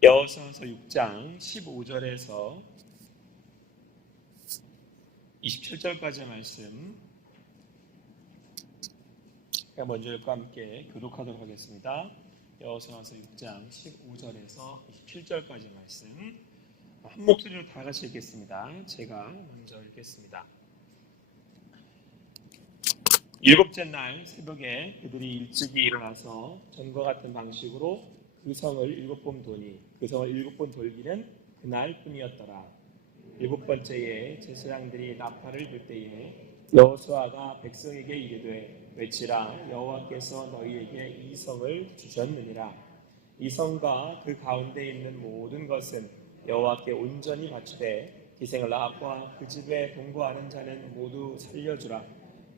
여호수아서 6장 15절에서 27절까지의 말씀 먼저 읽과 함께 교독하도록 하겠습니다. 여호수아서 6장 15절에서 27절까지의 말씀 한 목소리로 다 같이 읽겠습니다. 제가 먼저 읽겠습니다. 일곱째 날 새벽에 그들이 일찍이 일어나서 전과 같은 방식으로 그 성을 7번 도니 그 성을 7번 돌기는 그날 뿐이었더라. 7번째에 제사장들이 나팔을 불 때에 여호수아가 백성에게 이르되 외치라. 여호와께서 너희에게 이 성을 주셨느니라. 이 성과 그 가운데 있는 모든 것은 여호와께 온전히 바치되 기생을 라합과 그 집에 동거하는 자는 모두 살려주라.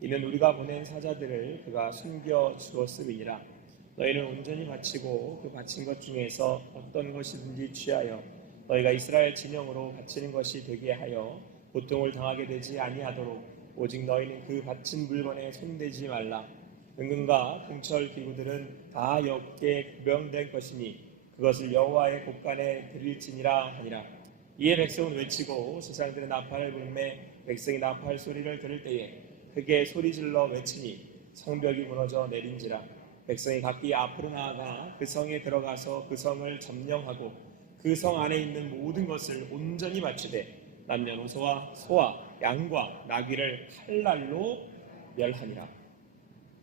이는 우리가 보낸 사자들을 그가 숨겨 주었음이니라. 너희는 온전히 바치고 그 바친 것 중에서 어떤 것이든지 취하여 너희가 이스라엘 진영으로 바치는 것이 되게 하여 고통을 당하게 되지 아니하도록 오직 너희는 그 바친 물건에 손대지 말라. 은금과 금철 기구들은 다 여호와께 구별된 것이니 그것을 여호와의 곳간에 드릴지니라 하니라. 이에 백성은 외치고 제사장들의 나팔을 불매 백성이 나팔 소리를 들을 때에 크게 소리질러 외치니 성벽이 무너져 내린지라. 백성이 각기 앞으로 나아가 그 성에 들어가서 그 성을 점령하고 그 성 안에 있는 모든 것을 온전히 바치되 남녀노소와 소와 양과 나귀를 칼날로 멸하니라.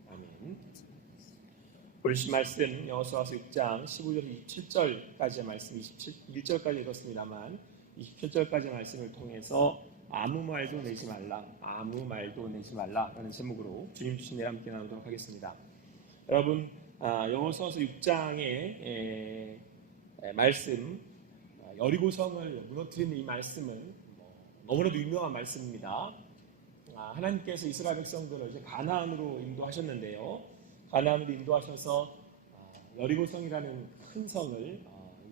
아멘. 보신 말씀 여호수아서 6장 15절 27절까지의 말씀 21절까지 읽었습니다만 27절까지 말씀을 통해서 아무 말도 내지 말라, 아무 말도 내지 말라라는 제목으로 주님 주신 일 함께 나누도록 하겠습니다. 여러분, 여호수아서 6장의 말씀, 여리고성을 무너뜨리는 이 말씀은 너무나도 유명한 말씀입니다. 하나님께서 이스라엘 백성들을 이제 가나안으로 인도하셨는데요. 가나안으로 인도하셔서 여리고성이라는 큰 성을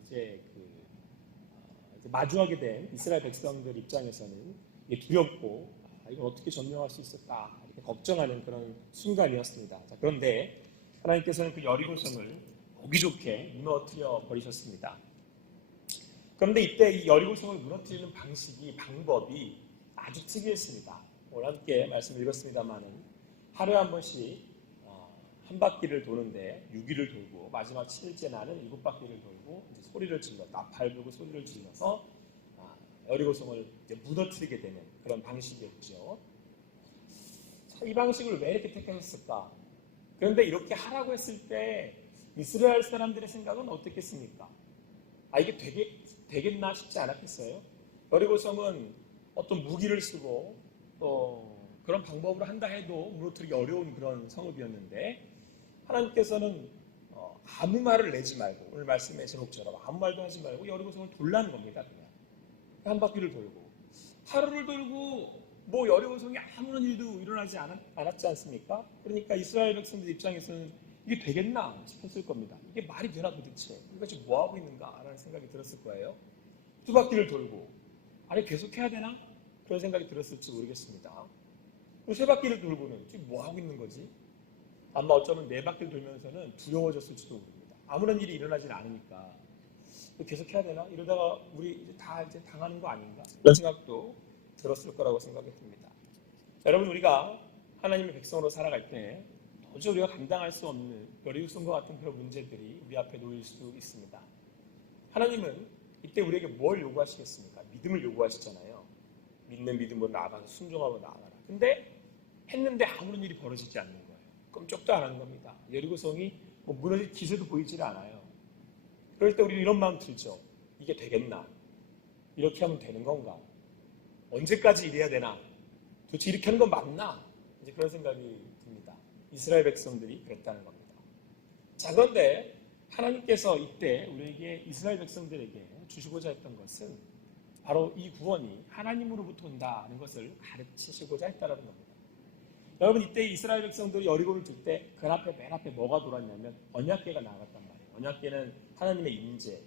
이제 마주하게 된 이스라엘 백성들 입장에서는 두렵고 이걸 어떻게 점령할 수 있을까 이렇게 걱정하는 그런 순간이었습니다. 자, 그런데 하나님께서는 그 여리고성을 보기 좋게 무너뜨려 버리셨습니다. 그런데 이때 이 여리고성을 무너뜨리는 방법이 아주 특이했습니다. 오늘 함께 말씀 읽었습니다만은 하루에 한 번씩 한 바퀴를 도는데 6일을 돌고 마지막 7일째 날은 7바퀴를 돌고 이제 소리를 질러 나팔 불고 소리를 질러서 여리고성을 무너뜨리게 되는 그런 방식이었죠. 이 방식을 왜 이렇게 택하셨을까? 그런데 이렇게 하라고 했을 때 이스라엘 사람들의 생각은 어떻겠습니까? 이게 되겠나 싶지 않았겠어요? 여리고성은 어떤 무기를 쓰고 또 그런 방법으로 한다 해도 무너뜨리기 어려운 그런 성읍이었는데 하나님께서는 아무 말을 내지 말고 오늘 말씀의 제목처럼 아무 말도 하지 말고 여리고성을 돌라는 겁니다. 그냥 한 바퀴를 돌고 하루를 돌고 여리고성이 아무런 일도 일어나지 않았지 않습니까? 그러니까 이스라엘 백성들 입장에서는 이게 되겠나 싶었을 겁니다. 이게 말이 되나 도대체? 우리가 지금 뭐하고 있는가? 라는 생각이 들었을 거예요. 2바퀴를 돌고 계속해야 되나? 그런 생각이 들었을지 모르겠습니다. 그리고 3바퀴를 돌고는 지금 뭐하고 있는 거지? 아마 어쩌면 4바퀴를 돌면서는 두려워졌을지도 모릅니다. 아무런 일이 일어나질 않으니까 계속해야 되나? 이러다가 우리 이제 다 당하는 거 아닌가? 이런 생각도 들었을 거라고 생각이 듭니다. 여러분, 우리가 하나님의 백성으로 살아갈 때 도저히 우리가 감당할 수 없는 여리고성과 같은 그런 문제들이 우리 앞에 놓일 수도 있습니다. 하나님은 이때 우리에게 뭘 요구하시겠습니까? 믿음을 요구하시잖아요. 믿는 믿음으로 나아가서 순종하고 나아가라. 근데 했는데 아무런 일이 벌어지지 않는 거예요. 끔찍도 안 하는 겁니다. 여리고성이 무너질 기세도 보이질 않아요. 그럴 때 우리는 이런 마음 들죠. 이게 되겠나? 이렇게 하면 되는 건가? 언제까지 이래야 되나? 도대체 이렇게 하는 건 맞나? 이제 그런 생각이 듭니다. 이스라엘 백성들이 그랬다는 겁니다. 자, 그런데 하나님께서 이때 우리에게 이스라엘 백성들에게 주시고자 했던 것은 바로 이 구원이 하나님으로부터 온다는 것을 가르치시고자 했다는 겁니다. 여러분, 이때 이스라엘 백성들이 여리고를 들 때 그 앞에 맨 앞에 뭐가 돌았냐면 언약궤가 나아갔단 말이에요. 언약궤는 하나님의 임재,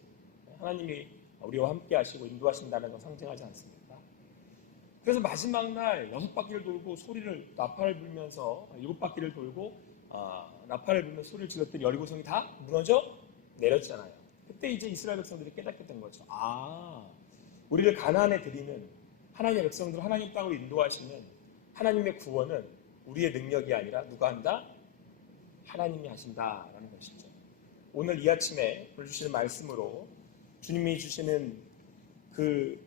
하나님이 우리와 함께 하시고 인도하신다는 걸 상징하지 않습니까? 그래서 마지막 날 6바퀴를 돌고 소리를 나팔을 불면서 7바퀴를 돌고 나팔을 불면서 소리를 질렀더니 여리고성이 다 무너져 내렸잖아요. 그때 이제 이스라엘 백성들이 깨닫게 된 거죠. 우리를 가나안에 들이는 하나님의 백성들 하나님 땅으로 인도하시는 하나님의 구원은 우리의 능력이 아니라 누가 한다? 하나님이 하신다라는 것이죠. 오늘 이 아침에 보여주시는 말씀으로 주님이 주시는 그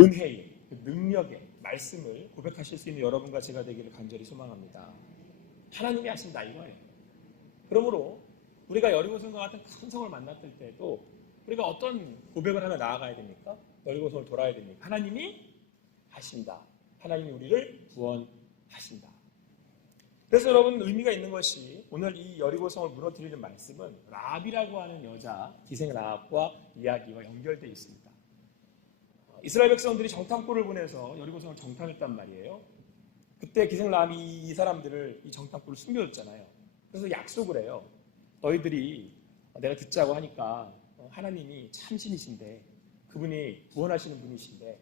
은혜의, 그 능력의 말씀을 고백하실 수 있는 여러분과 제가 되기를 간절히 소망합니다. 하나님이 하신다 이거예요. 그러므로 우리가 여리고성과 같은 큰 성을 만났을 때도 우리가 어떤 고백을 하며 나아가야 됩니까? 여리고성을 돌아야 됩니까? 하나님이 하신다. 하나님이 우리를 구원하신다. 그래서 여러분 의미가 있는 것이 오늘 이 여리고성을 무너뜨리는 말씀은 라합이라고 하는 여자 기생 라합과 이야기와 연결되어 있습니다. 이스라엘 백성들이 정탐꾼을 보내서 여리고성을 정탐했단 말이에요. 그때 기생 라합이 이 사람들을 이 정탐꾼을 숨겨줬잖아요. 그래서 약속을 해요. 너희들이 내가 듣자고 하니까 하나님이 참신이신데 그분이 구원하시는 분이신데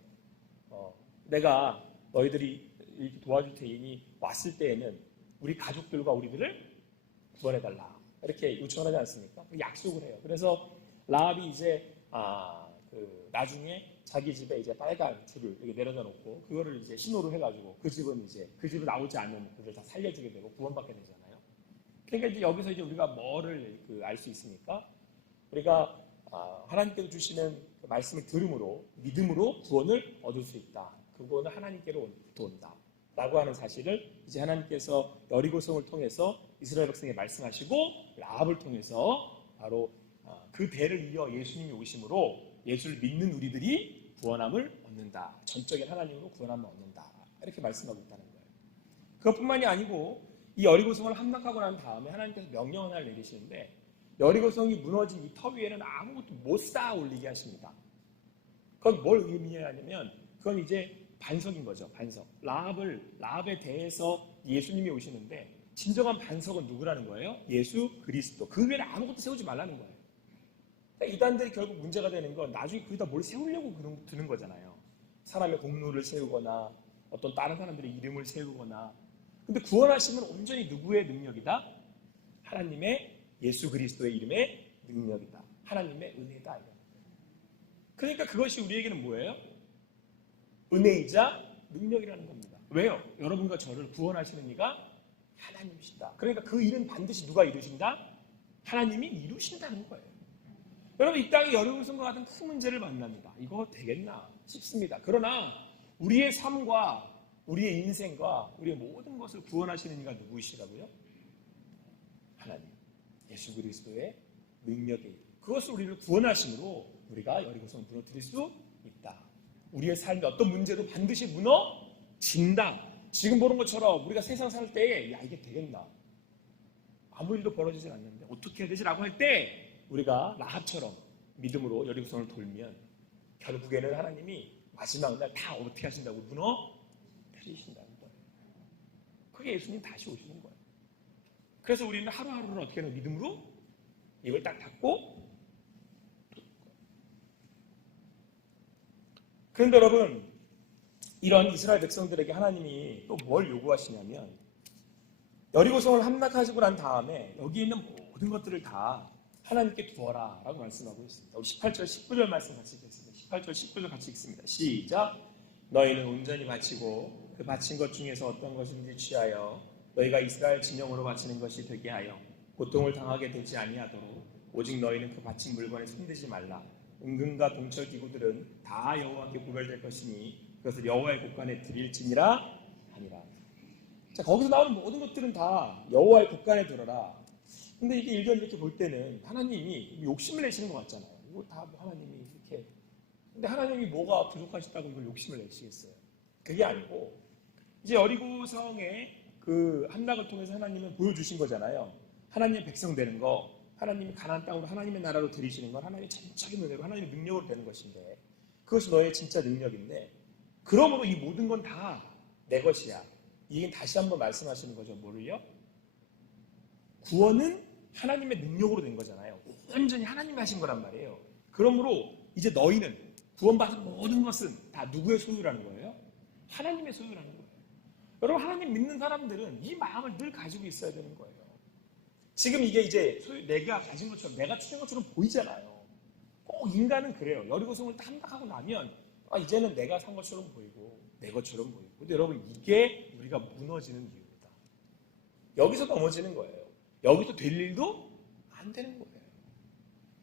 내가 너희들이 이렇게 도와줄 테니 왔을 때에는 우리 가족들과 우리들을 구원해달라 이렇게 요청하지 않습니까? 약속을 해요. 그래서 라합이 이제 나중에 자기 집에 이제 빨간 줄을 이렇게 내려다 놓고 그거를 이제 신호를 해가지고 그 집은 이제 그 집으로 나오지 않는 그들 다 살려주게 되고 구원받게 되잖아요. 그러니까 이제 여기서 이제 우리가 뭐를 알 수 있습니까? 우리가 하나님께서 주시는 그 말씀을 들음으로 믿음으로 구원을 얻을 수 있다. 그 구원은 하나님께로부터 온다. 라고 하는 사실을 이제 하나님께서 여리고성을 통해서 이스라엘 백성에게 말씀하시고 라합을 통해서 바로 그 대를 이어 예수님이 오심으로 예수를 믿는 우리들이 구원함을 얻는다. 전적인 하나님으로 구원함을 얻는다. 이렇게 말씀하고 있다는 거예요. 그것뿐만이 아니고 이 여리고성을 함락하고 난 다음에 하나님께서 명령을 하나 내리시는데 여리고성이 무너진 이 터 위에는 아무것도 못 쌓아 올리게 하십니다. 그건 뭘 의미하냐면 그건 이제 반석인 거죠. 반석. 라합에 대해서 예수님이 오시는데 진정한 반석은 누구라는 거예요? 예수 그리스도. 그 위에는 아무것도 세우지 말라는 거예요. 그러니까 이단들이 결국 문제가 되는 건 나중에 거기다 뭘 세우려고 드는 거잖아요. 사람의 공로를 세우거나 어떤 다른 사람들의 이름을 세우거나. 근데 구원하심은 온전히 누구의 능력이다? 하나님의 예수 그리스도의 이름의 능력이다. 하나님의 은혜다. 그러니까 그것이 우리에게는 뭐예요? 은혜이자 능력이라는 겁니다. 왜요? 여러분과 저를 구원하시는 이가 하나님이시다. 그러니까 그 일은 반드시 누가 이루신다? 하나님이 이루신다는 거예요. 여러분 이 땅에 여리고성과 같은 큰 문제를 만납니다. 이거 되겠나 싶습니다. 그러나 우리의 삶과 우리의 인생과 우리의 모든 것을 구원하시는 이가 누구이시라고요? 하나님, 예수 그리스도의 능력의 일. 그것을 우리를 구원하심으로 우리가 여리고성을 무너뜨릴 수 있다. 우리의 삶의 어떤 문제도 반드시 무너진다. 지금 보는 것처럼 우리가 세상 살 때에 이게 되겠나? 아무 일도 벌어지지 않는데 어떻게 해야 되지? 라고 할 때 우리가 라합처럼 믿음으로 여리고성을 돌면 결국에는 하나님이 마지막 날 다 어떻게 하신다고 무너뜨리신다는 거예요. 그게 예수님 다시 오시는 거예요. 그래서 우리는 하루하루를 어떻게 하는 믿음으로 입을 딱 닫고. 그런데 여러분 이런 이스라엘 백성들에게 하나님이 또 뭘 요구하시냐면 여리고성을 함락하시고 난 다음에 여기 있는 모든 것들을 다 하나님께 두어라 라고 말씀하고 있습니다. 우리 18절 19절 말씀 같이 읽겠습니다. 18절 19절 같이 읽습니다. 시작. 너희는 온전히 바치고 그 바친 것 중에서 어떤 것인지 취하여 너희가 이스라엘 진영으로 바치는 것이 되게 하여 고통을 당하게 되지 아니하도록 오직 너희는 그 바친 물건에 손대지 말라. 은금과 동철 기구들은 다 여호와께 구별될 것이니 그것을 여호와의 곳간에 드릴지니라 하니라. 자, 거기서 나오는 모든 것들은 다 여호와의 곳간에 들어라. 근데 이게 일견 이렇게 볼 때는 하나님이 욕심을 내시는 것 같잖아요. 이거 다 하나님이 이렇게. 근데 하나님이 뭐가 부족하시다고 이걸 욕심을 내시겠어요? 그게 아니고 이제 여리고성의 그 함락을 통해서 하나님은 보여주신 거잖아요. 하나님의 백성 되는 거, 하나님이 가나안 땅으로 하나님의 나라로 들이시는 건 하나님의 전적인 은혜로 하나님의 능력으로 되는 것인데 그것이 너의 진짜 능력인데 그러므로 이 모든 건 다 내 것이야. 이게 다시 한번 말씀하시는 거죠. 뭐를요? 구원은 하나님의 능력으로 된 거잖아요. 완전히 하나님이 하신 거란 말이에요. 그러므로 이제 너희는 구원받은 모든 것은 다 누구의 소유라는 거예요? 하나님의 소유라는 거예요. 여러분 하나님 믿는 사람들은 이 마음을 늘 가지고 있어야 되는 거예요. 지금 이게 이제 내가 가진 것처럼, 내가 취한 것처럼 보이잖아요. 꼭 인간은 그래요. 여리고성을 탐탁하고 나면 이제는 내가 산 것처럼 보이고 내 것처럼 보이고. 근데 여러분, 이게 우리가 무너지는 이유입니다. 여기서 넘어지는 거예요. 여기서 될 일도 안 되는 거예요.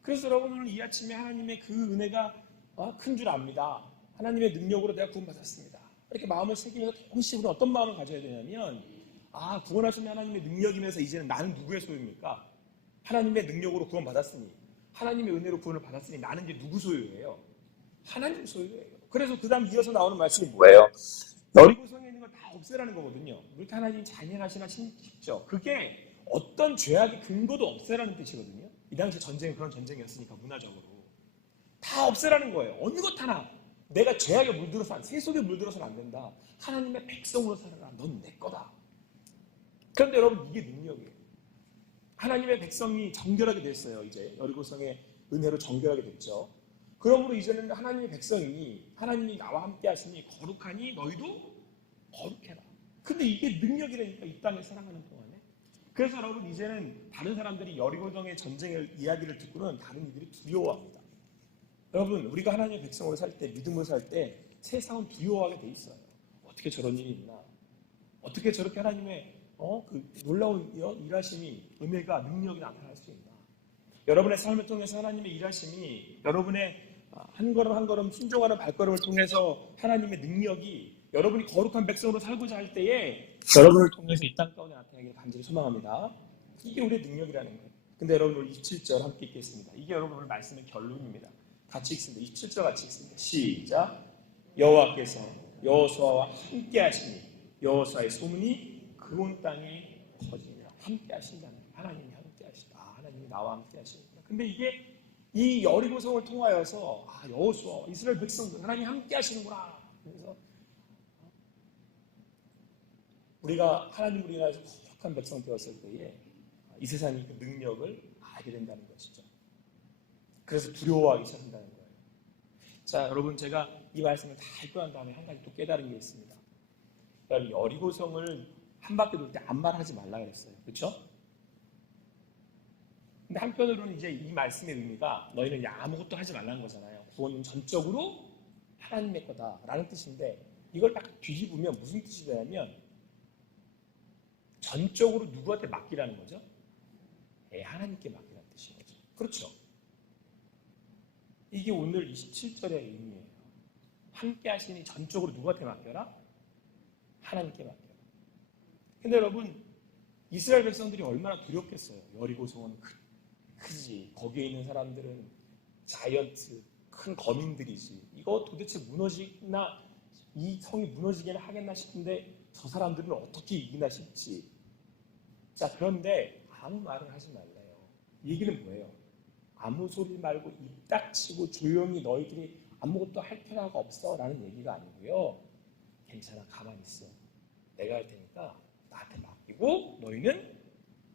그래서 여러분, 오늘 이 아침에 하나님의 그 은혜가 큰 줄 압니다. 하나님의 능력으로 내가 구원받았습니다. 이렇게 마음을 새기면서 동시에 우리는 어떤 마음을 가져야 되냐면, 구원하신 하나님의 능력이면서 이제는 나는 누구의 소유입니까? 하나님의 능력으로 구원받았으니, 하나님의 은혜로 구원을 받았으니 나는 이제 누구 소유예요? 하나님 소유예요. 그래서 그 다음 이어서 나오는 말씀이 뭐예요? 여리고성에 있는 걸 다 없애라는 거거든요. 그렇게 하나님 잔인하시나 싶죠. 그게 어떤 죄악의 근거도 없애라는 뜻이거든요. 이 당시 전쟁은 그런 전쟁이었으니까 문화적으로 다 없애라는 거예요. 어느 것 하나 내가 죄악에 물들어서 세속에 물들어서는 안 된다. 하나님의 백성으로 살아라. 넌 내 거다. 그런데 여러분, 이게 능력이에요. 하나님의 백성이 정결하게 됐어요. 이제 여리고성의 은혜로 정결하게 됐죠. 그러므로 이제는 하나님의 백성이, 하나님이 나와 함께 하시니 거룩하니 너희도 거룩해라. 근데 이게 능력이라니까, 이 땅을 살아가는 동안에. 그래서 여러분, 이제는 다른 사람들이 여리고성의 전쟁의 이야기를 듣고는 다른 이들이 두려워합니다. 여러분, 우리가 하나님의 백성으로 살 때, 믿음으로 살 때 세상은 두려워하게 돼 있어요. 어떻게 저런 일이 있나? 어떻게 저렇게 하나님의 그 놀라운 일하심이, 은혜가, 능력이 나타날 수 있나? 여러분의 삶을 통해서 하나님의 일하심이, 여러분의 한 걸음 한 걸음 순종하는 발걸음을 통해서 하나님의 능력이 여러분이 거룩한 백성으로 살고자 할 때에 여러분을 통해서 이 땅 가운데 나타나기를 간절히 소망합니다. 이게 우리의 능력이라는 거예요. 근데 여러분, 우리 27절 함께 읽겠습니다. 이게 여러분 오늘 말씀의 결론입니다. 같이 읽습니다. 27절 같이 읽습니다. 시작. 여호와께서 여호수아와 함께 하시니 여호수아의 소문이 그 온 땅에 퍼지니라. 함께 하신다는 거예요. 하나님이 함께 하신다. 하나님이 나와 함께 하신다. 근데 이게 이 여리고성을 통하여서 여호수아, 이스라엘 백성들 하나님이 함께 하시는구나. 그래서 우리가 하나님으로 인하여서 거룩한 백성 되었을 때에 이 세상의 그 능력을 알게 된다는 것이죠. 그래서 두려워하기 시작한다는 거예요. 자, 여러분, 제가 이 말씀을 다 읽고 난 다음에 한 가지 또 깨달은 게 있습니다. 여러분, 여리고성을 한 바퀴 돌 때 아무 말 하지 말라 그랬어요. 그렇죠? 근데 한편으로는 이제 이 말씀의 의미가 너희는 아무것도 하지 말라는 거잖아요. 구원은 전적으로 하나님의 거다라는 뜻인데, 이걸 딱 뒤집으면 무슨 뜻이 되냐면 전적으로 누구한테 맡기라는 거죠? 하나님께 맡기라는 뜻인 거죠. 그렇죠? 이게 오늘 27절의 의미예요. 함께 하시니 전적으로 누구한테 맡겨라? 하나님께 맡겨라. 근데 여러분, 이스라엘 백성들이 얼마나 두렵겠어요. 여리고성은 크지. 거기에 있는 사람들은 자이언트, 큰 거민들이지. 이거 도대체 무너지나, 이 성이 무너지기는 하겠나 싶은데 저 사람들은 어떻게 이기나 싶지. 자, 그런데 아무 말을 하지 말래요. 이 얘기는 뭐예요? 아무 소리 말고 입 닥치고 조용히 너희들이 아무것도 할 필요가 없어 라는 얘기가 아니고요. 괜찮아, 가만히 있어. 내가 할 테니까 나한테 맡기고 너희는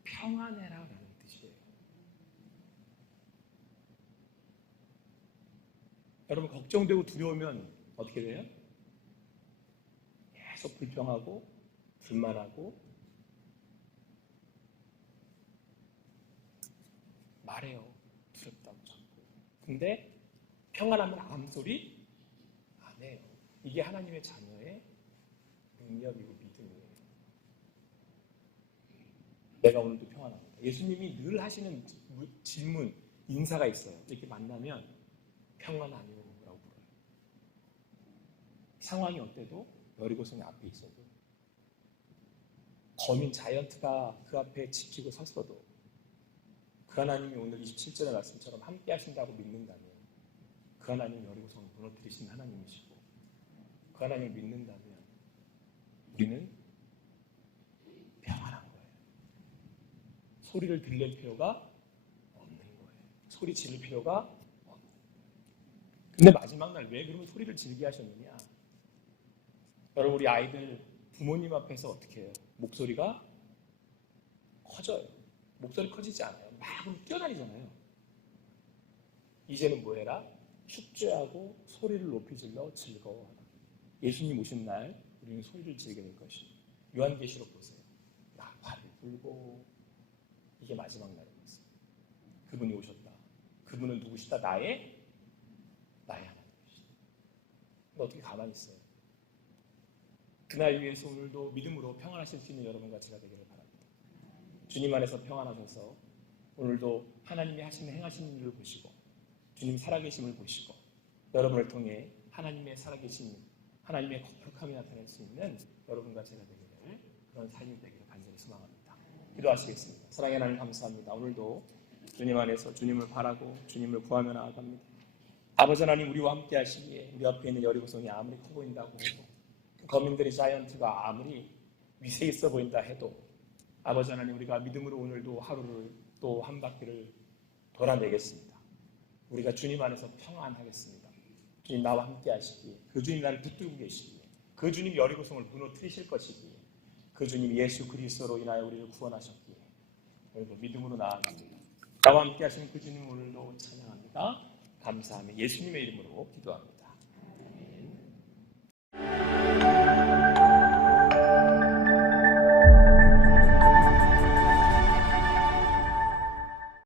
평안해라 라는 뜻이에요. 여러분, 걱정되고 두려우면 어떻게 돼요? 계속 불평하고 불만하고 말해요. 두렵다고 자꾸. 근데 평안하면 아무 소리 안 해요. 이게 하나님의 자녀의 능력이고 믿음이에요. 내가 오늘도 평안합니다. 예수님이 늘 하시는 질문, 인사가 있어요. 이렇게 만나면 평안하뇨 라고 물어요. 상황이 어때도 여리고성이 앞에 있어도 거민 자이언트가 그 앞에 지키고 섰어도 그 하나님이 오늘 27절의 말씀처럼 함께 하신다고 믿는다면 그 하나님이 여리고성을 무너뜨리신 하나님이시고 그 하나님을 믿는다면 우리는 평안한 거예요. 소리를 들릴 필요가 없는 거예요. 소리 지를 필요가 없는 거예요. 근데 마지막 날 왜 그러면 소리를 지르게 하셨느냐? 여러분, 우리 아이들 부모님 앞에서 어떻게 해요? 목소리가 커져요. 목소리 커지지 않아요. 막 뛰어다니잖아요. 이제는 뭐 해라? 축제하고 소리를 높이 질러 즐거워하라. 예수님 오신 날 우리는 소리를 지르게 될 것입니다. 요한계시록 보세요. 나팔을 불고 이게 마지막 날이었어요. 그분이 오셨다. 그분은 누구시다? 나의 하나님이시다. 근데 어떻게 가만히 있어요? 그날 위해서 오늘도 믿음으로 평안하실 수 있는 여러분과 제가 되기를 바랍니다. 주님 안에서 평안하셔서 오늘도 하나님이 하시는 행하시는 일을 보시고 주님 살아계심을 보시고 여러분을 통해 하나님의 살아계심, 하나님의 거룩함이 나타낼 수 있는 여러분과 제가 되기를 그런 삶이 되기를 간절히 소망합니다. 기도하시겠습니다. 사랑의 하나님 감사합니다. 오늘도 주님 안에서 주님을 바라고 주님을 구하며 나아갑니다. 아버지 하나님 우리와 함께 하시기에 우리 앞에 있는 여리고성이 아무리 커 보인다고 해도 거민들의 자이언트가 아무리 위세 있어 보인다 해도 아버지 하나님 우리가 믿음으로 오늘도 하루를 또 한 바퀴를 돌아내겠습니다. 우리가 주님 안에서 평안하겠습니다. 주님 나와 함께 하시기에 그 주님 나를 붙들고 계시기에 그 주님 여리고성을 무너뜨리실 것이기에 그 주님 예수 그리스도로 인하여 우리를 구원하셨기에 오늘도 믿음으로 나아갑니다. 나와 함께 하시는 그 주님 오늘도 찬양합니다. 감사하며 예수님의 이름으로 기도합니다.